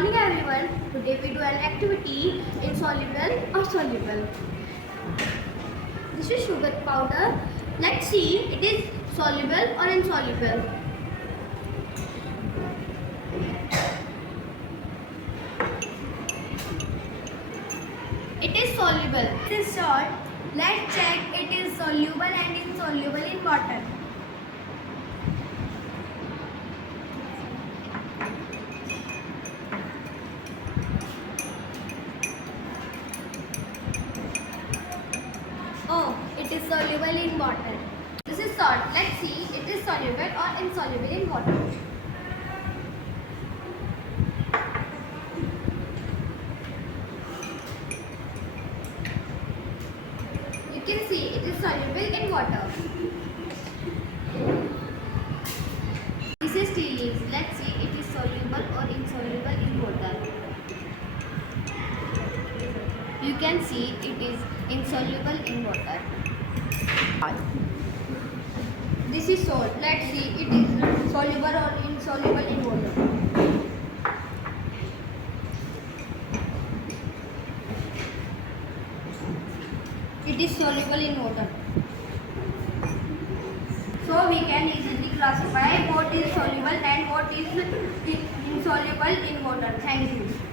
morning everyone. Today we do an activity insoluble or soluble. This is sugar powder. Let's see it is soluble or insoluble. It is soluble. This is salt. Let's check it is soluble and insoluble in water. Oh, it is soluble in water. This is salt. Let's see it is soluble or insoluble in water. You can see it is soluble in water. This is tea leaves. Let's see it is soluble or insoluble in water. You can see it is insoluble in water. This is salt. Let's see it is soluble or insoluble in water. It is soluble in water. So we can easily classify what is soluble and what is insoluble in water. Thank you.